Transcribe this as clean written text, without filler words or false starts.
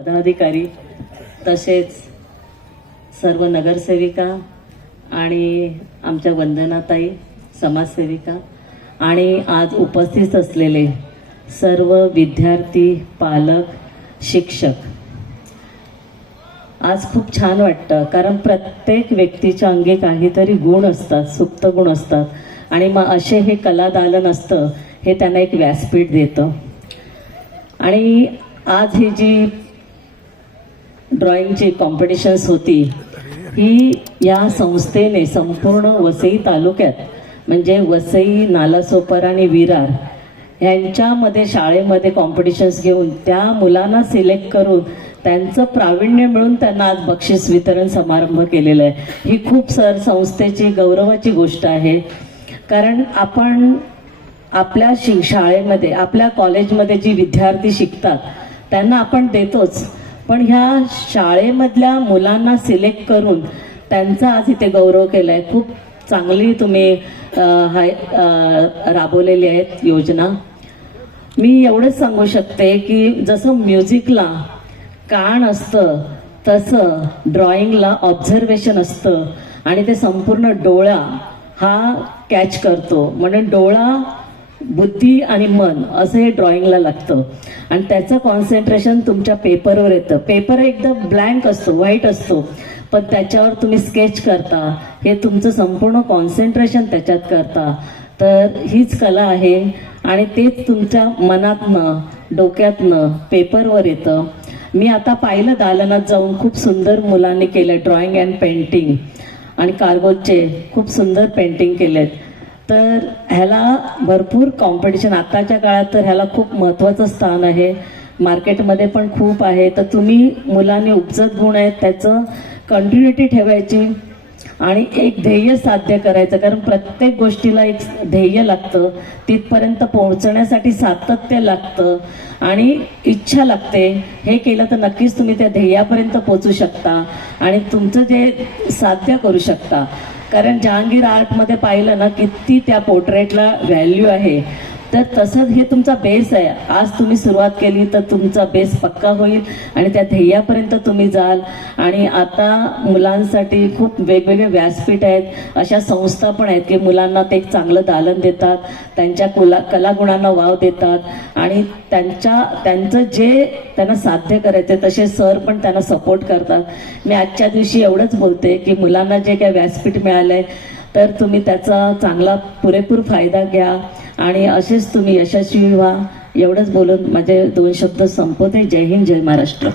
पदाधिकारी तसेच सर्व नगरसेविका आणि आमच्या वंदनाताई समाजसेविका आणि आज उपस्थित असलेले सर्व विद्यार्थी, पालक, शिक्षक, आज खूप छान वाटतं कारण प्रत्येक व्यक्तीच्या अंगी काहीतरी गुण असतात, सुप्त गुण असतात आणि मग असे हे कलादालन असतं, हे त्यांना एक व्यासपीठ देतं. आणि आज ही जी ड्रॉइंगची कॉम्पिटिशन्स होती ही या संस्थेने संपूर्ण वसई तालुक्यात म्हणजे वसई, नालासोपारा आणि विरार यांच्यामध्ये शाळेमध्ये कॉम्पिटिशन्स घेऊन त्या मुलांना सिलेक्ट करून त्यांचं प्रावीण्य मिळून त्यांना आज बक्षीस वितरण समारंभ केलेला आहे. ही खूप संस्थेची गौरवाची गोष्ट आहे. कारण आपण आपल्या शाळेमध्ये, आपल्या कॉलेजमध्ये जी विद्यार्थी शिकतात त्यांना आपण देतोच, पण ह्या शाळेमधल्या मुलांना सिलेक्ट करून त्यांचा आज इथे गौरव केला आहे. खूप चांगली तुम्ही राबवलेली आहेत योजना. मी एवढंच सांगू शकते की जसं म्युझिकला कान असतं तसं ड्रॉइंगला ऑब्झर्वेशन असतं आणि ते संपूर्ण डोळा हा कॅच करतो. म्हणून डोळा, बुद्धी आणि मन असं हे ड्रॉइंगला लागतं आणि त्याचं कॉन्सन्ट्रेशन तुमच्या पेपरवर येतं. पेपर एकदम ब्लँक असतो, व्हाईट असतो, पण त्याच्यावर तुम्ही स्केच करता, हे तुमचं संपूर्ण कॉन्सन्ट्रेशन त्याच्यात करता. तर हीच कला आहे आणि तेच तुमच्या मनातनं, डोक्यातनं पेपरवर येतं. मी आता पाहिलं दालनात जाऊन, खूप सुंदर मुलांनी केलं ड्रॉइंग अँड पेंटिंग आणि कार्गोचे खूप सुंदर पेंटिंग केलेत. तर ह्याला भरपूर कॉम्पिटिशन आताच्या काळात, तर ह्याला खूप महत्त्वाचं स्थान आहे. मार्केटमध्ये पण खूप आहे. तर तुम्ही मुलांनी उपजत गुण आहेत त्याचं कंटिन्युटी ठेवायची आणि एक ध्येय साध्य करायचं. कारण प्रत्येक गोष्टीला एक ध्येय लागतं, तिथपर्यंत पोहोचण्यासाठी सातत्य लागतं आणि इच्छा लागते. हे केलं तर नक्कीच तुम्ही त्या ध्येयापर्यंत पोहोचू शकता आणि तुमचं जे साध्य करू शकता. कारण जहांगीर आर्टमध्ये पाहिलं ना किती त्या पोर्ट्रेटला व्हॅल्यू आहे. तर तसंच हे तुमचा बेस आहे. आज तुम्ही सुरुवात केली तर तुमचा बेस पक्का होईल आणि त्या ध्येयापर्यंत तुम्ही जाल. आणि आता मुलांसाठी खूप वेगवेगळे व्यासपीठ आहेत, अशा संस्था पण आहेत की मुलांना ते एक चांगलं दालन देतात, त्यांच्या कलागुणांना वाव देतात आणि त्यांचं जे त्यांना साध्य करायचं तसे सर पण त्यांना सपोर्ट करतात. मी आजच्या दिवशी एवढंच बोलते की मुलांना जे काही व्यासपीठ मिळालंय तर तुम्ही त्याचा चांगला पुरेपूर फायदा घ्या आणि असेच तुम्ही यशस्वी व्हा. एवढंच बोलून माझे 2 शब्द संपवते. जय हिंद, जय महाराष्ट्र.